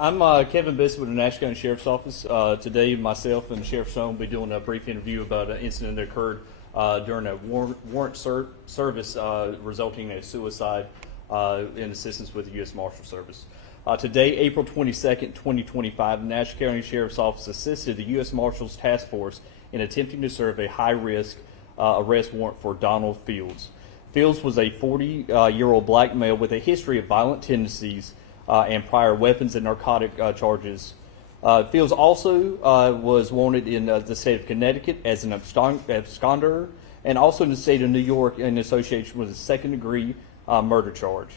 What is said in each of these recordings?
I'm Kevin Bissett with the Nash County Sheriff's Office. Today, myself and the Sheriff's Son will be doing a brief interview about an incident that occurred during a warrant service resulting in a suicide in assistance with the U.S. Marshals Service. Today, April 22nd, 2025, the Nash County Sheriff's Office assisted the U.S. Marshals Task Force in attempting to serve a high-risk arrest warrant for Donald Fields. Fields was a 40-year-old black male with a history of violent tendencies and prior weapons and narcotic charges. Fields also was wanted in the state of Connecticut as an absconder and also in the state of New York in association with a second-degree murder charge.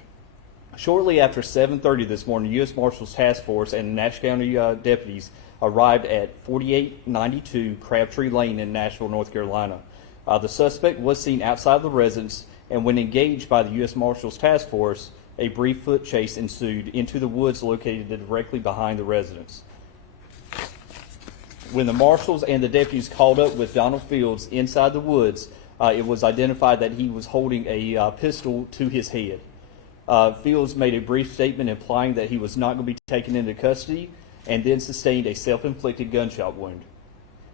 Shortly after 7:30 this morning, the U.S. Marshals Task Force and Nash County deputies arrived at 4892 Crabtree Lane in Nashville, North Carolina. The suspect was seen outside the residence, and when engaged by the U.S. Marshals Task Force, a brief foot chase ensued into the woods located directly behind the residence. When the marshals and the deputies called up with Donald Fields inside the woods, it was identified that he was holding a pistol to his head. Fields made a brief statement implying that he was not going to be taken into custody and then sustained a self-inflicted gunshot wound.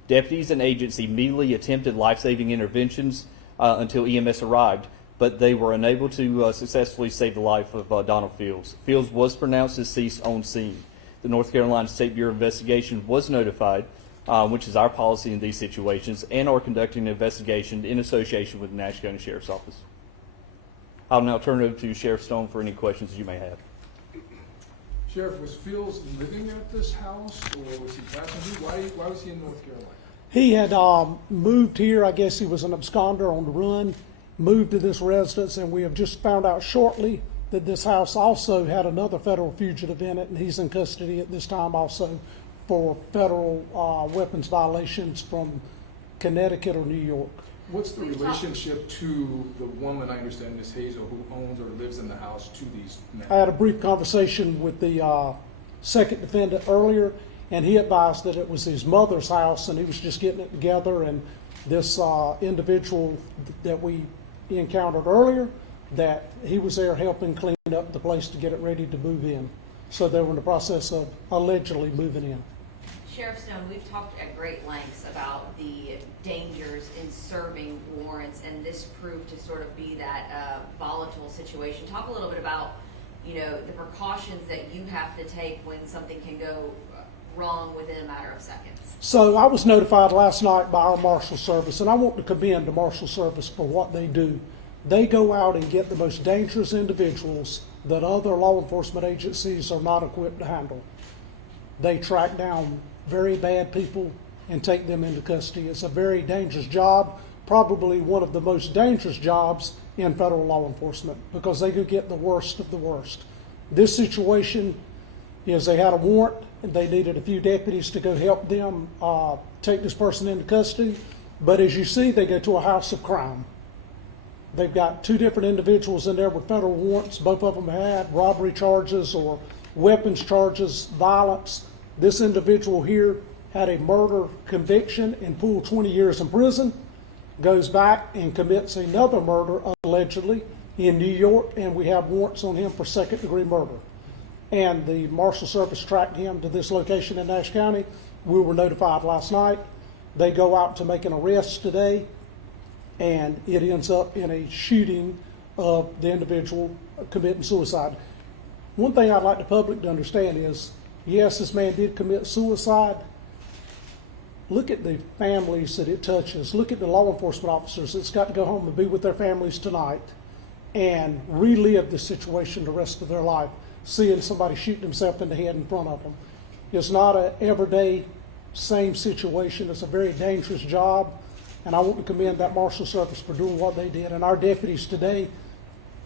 Deputies and agents immediately attempted life-saving interventions until EMS arrived, but they were unable to successfully save the life of Donald Fields. Fields was pronounced deceased on scene. The North Carolina State Bureau of Investigation was notified, which is our policy in these situations, and are conducting an investigation in association with the Nash County Sheriff's Office. I'll now turn it over to Sheriff Stone for any questions you may have. Sheriff, was Fields living at this house, or was he passing through? Why was he in North Carolina? He had moved here. I guess he was an absconder on the run, moved to this residence, and we have just found out shortly that this house also had another federal fugitive in it, and he's in custody at this time also for federal weapons violations from Connecticut or New York. What's the relationship to the woman, I understand, Ms. Hazel, who owns or lives in the house, to these men? I had a brief conversation with the second defendant earlier, and he advised that it was his mother's house and he was just getting it together, and this individual that we encountered earlier, that he was there helping clean up the place to get it ready to move in. So they were in the process of allegedly moving in. Sheriff Stone, we've talked at great lengths about the dangers in serving warrants, and this proved to sort of be that volatile situation. Talk a little bit about, the precautions that you have to take when something can go wrong within a matter of seconds. So I was notified last night by our Marshals Service, and I want to commend the Marshals Service for what they do. They go out and get the most dangerous individuals that other law enforcement agencies are not equipped to handle. They track down very bad people and take them into custody. It's a very dangerous job, probably one of the most dangerous jobs in federal law enforcement, because they could get the worst of the worst. This situation is they had a warrant and they needed a few deputies to go help them take this person into custody. But as you see, they go to a house of crime. They've got two different individuals in there with federal warrants. Both of them had robbery charges or weapons charges, violence. This individual here had a murder conviction and pulled 20 years in prison, goes back and commits another murder allegedly in New York, and we have warrants on him for second-degree murder. And the Marshal Service tracked him to this location in Nash County. We were notified last night. They go out to make an arrest today, and it ends up in a shooting of the individual committing suicide. One thing I'd like the public to understand is, yes, this man did commit suicide. Look at the families that it touches. Look at the law enforcement officers that's got to go home and be with their families tonight and relive the situation the rest of their life, seeing somebody shoot themselves in the head in front of them. It's not an everyday same situation. It's a very dangerous job, and I want to commend that Marshal Service for doing what they did, and our deputies today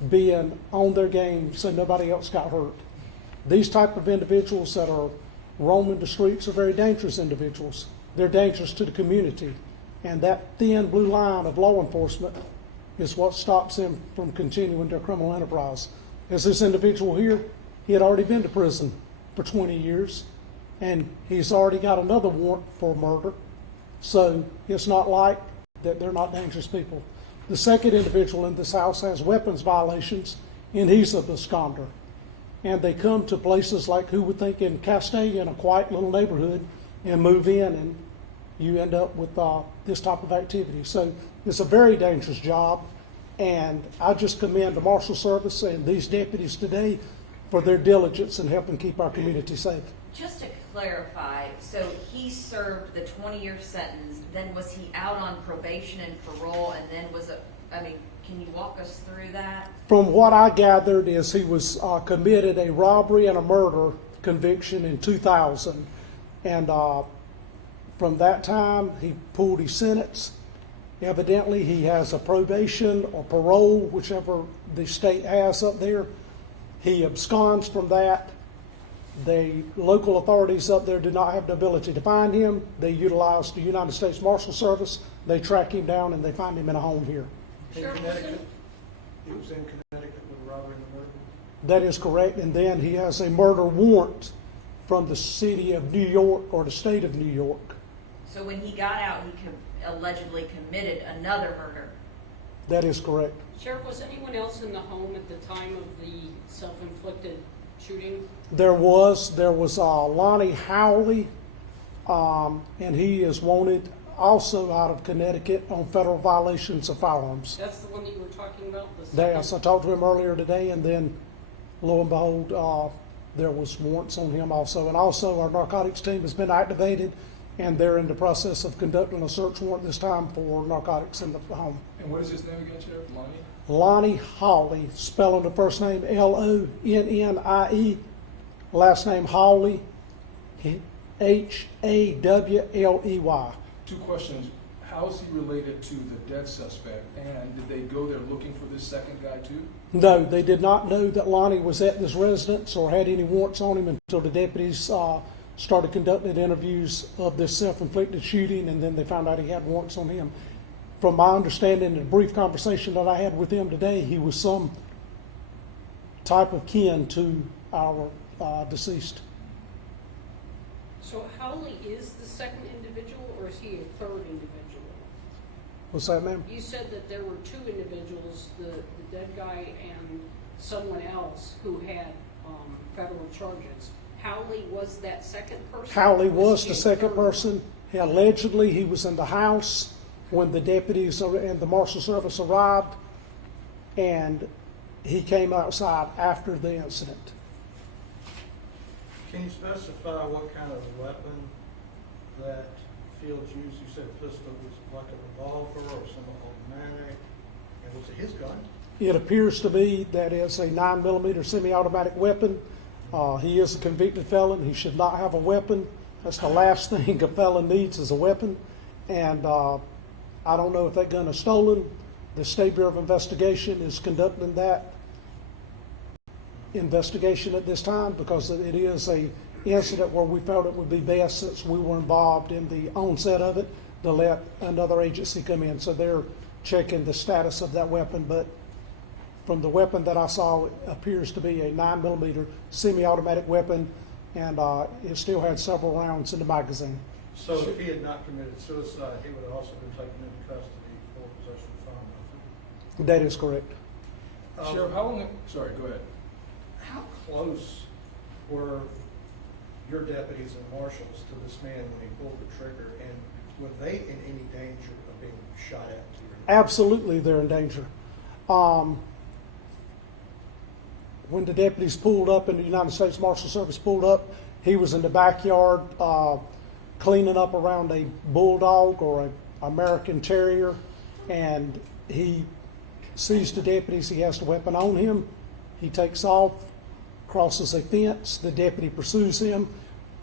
being on their game so nobody else got hurt. These type of individuals that are roaming the streets are very dangerous individuals. They're dangerous to the community, and that thin blue line of law enforcement is what stops them from continuing their criminal enterprise. As this individual here, he had already been to prison for 20 years, and he's already got another warrant for murder. So it's not like that they're not dangerous people. The second individual in this house has weapons violations, and he's a absconder. and they come to places like, who would think, in Castaic, a quiet little neighborhood, and move in, and you end up with this type of activity. So it's a very dangerous job, and I just commend the Marshals Service and these deputies today for their diligence in helping keep our community safe. Just to clarify, so he served the 20-year sentence, then was he out on probation and parole, and then can you walk us through that? From what I gathered is he was committed a robbery and a murder conviction in 2000, and from that time he pulled his sentence. Evidently he has a probation or parole, whichever the state has up there. He absconds from that. The local authorities up there did not have the ability to find him. They utilized the United States Marshals Service. They track him down and they find him in a home here. In Connecticut? He was in Connecticut with a robbery and a murder? That is correct. And then he has a murder warrant from the city of New York or the state of New York. So when he got out, he allegedly committed another murder. That is correct. Sheriff, was anyone else in the home at the time of the self-inflicted shooting? There was Lonnie Howley, and he is wanted also out of Connecticut on federal violations of firearms. That's the one that you were talking about? Yes, I talked to him earlier today, and then lo and behold, there was warrants on him also. And also our narcotics team has been activated, and they're in the process of conducting a search warrant this time for narcotics in the home. And what is his name again, Sheriff? Lonnie? Lonnie Hawley, spelling the first name Lonnie, last name Hawley, Hawley. Two questions. How is he related to the dead suspect? And did they go there looking for this second guy too? No, they did not know that Lonnie was at this residence or had any warrants on him until the deputies started conducting interviews of this self-inflicted shooting, and then they found out he had warrants on him. From my understanding, in the brief conversation that I had with him today, he was some type of kin to our deceased. So Howley is the second individual, or is he a third individual? What's that, ma'am? You said that there were two individuals, the dead guy and someone else who had federal charges. Howley was that second person? Howley was he the a second third? person. Allegedly, he was in the house when the deputies and the Marshal Service arrived, and he came outside after the incident. Can you specify what kind of weapon that Fields used? You said pistol, was it like a revolver or some automatic? And was it his gun? It appears to be that it's a 9mm semi-automatic weapon. He is a convicted felon. He should not have a weapon. That's the last thing a felon needs is a weapon. And I don't know if that gun is stolen. The State Bureau of Investigation is conducting that investigation at this time because it is a incident where we felt it would be best, since we were involved in the onset of it, to let another agency come in. So they're checking the status of that weapon. But from the weapon that I saw, it appears to be a 9mm semi-automatic weapon, and it still had several rounds in the magazine. So if he had not committed suicide, he would have also been taken into custody for possession of firearms. That is correct. Sheriff, how long? Sorry, go ahead. How close were your deputies and marshals to this man when he pulled the trigger, and were they in any danger of being shot at? Absolutely, they're in danger. When the deputies pulled up and the United States Marshal Service pulled up, he was in the backyard cleaning up around a bulldog or an American Terrier, and he sees the deputies. He has the weapon on him. He takes off, crosses a fence. The deputy pursues him,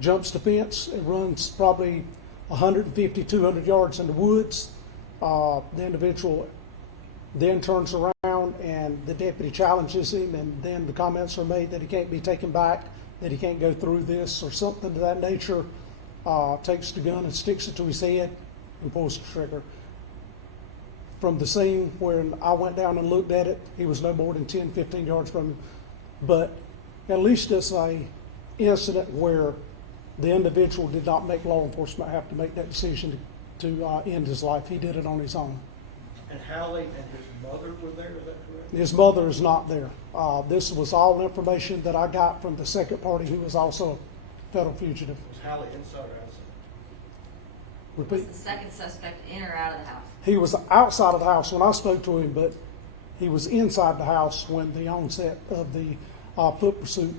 jumps the fence, and runs probably 150, 200 yards in the woods. The individual then turns around, and the deputy challenges him, and then the comments are made that he can't be taken back, that he can't go through this or something to that nature. Takes the gun and sticks it to his head and pulls the trigger. From the scene where I went down and looked at it, he was no more than 10, 15 yards from him. But at least it's a incident where the individual did not make law enforcement have to make that decision to end his life. He did it on his own. And Howley and his mother were there, is that correct? His mother is not there. This was all information that I got from the second party, who was also a federal fugitive. Was Hallie inside or outside? Was Repeat. the second suspect in or out of the house? He was outside of the house when I spoke to him, but he was inside the house when the onset of the foot pursuit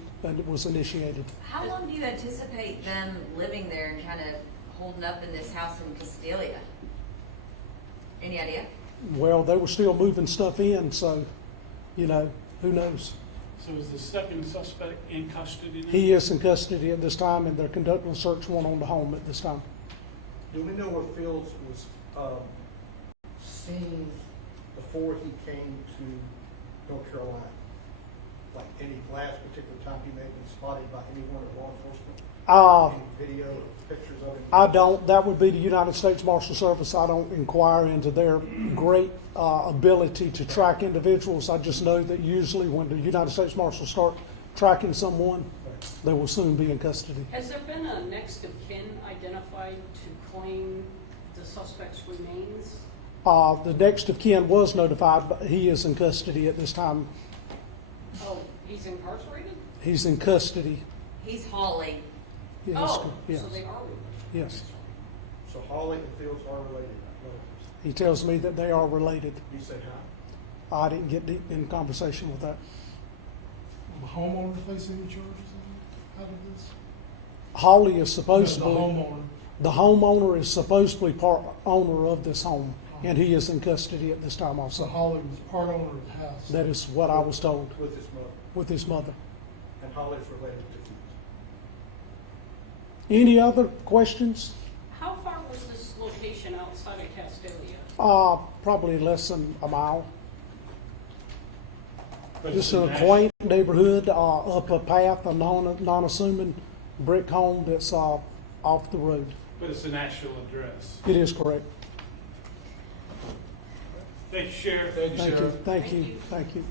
was initiated. How long do you anticipate them living there and kind of holding up in this house in Castelia? Any idea? Well, they were still moving stuff in, so, who knows? So is the second suspect in custody now? He is in custody at this time, and they're conducting a search warrant on the home at this time. Do we know where Fields was seen before he came to North Carolina? Like any last particular time he may have been spotted by anyone of law enforcement? Any video, pictures of him? I don't. That would be the United States Marshals Service. I don't inquire into their great ability to track individuals. I just know that usually when the United States Marshals start tracking someone, they will soon be in custody. Has there been a next of kin identified to claim the suspect's remains? The next of kin was notified, but he is in custody at this time. Oh, he's incarcerated? He's in custody. He's hauling. Yes, Oh, yes, so they are related. yes. So Hawley and Fields are related. He tells me that they are related. You say how? I didn't get deep in conversation with that. The homeowner face any charges out of this? Holly is supposed No, to the be. homeowner. The homeowner is supposed to be part owner of this home, and he is in custody at this time So also. Holly was part owner of the house. That is what I was told With his mother. with his mother. And Hawley's related to Fields. Any other questions? How far was this location outside of Castelia? Probably less than a mile. But Just it's a Nash- quaint neighborhood, up a path, a non-assuming brick home that's off the road. But it's an actual address. It is correct. Thank you, Sheriff. Thank you, Thank you, Sheriff. thank you, Thank you. thank you.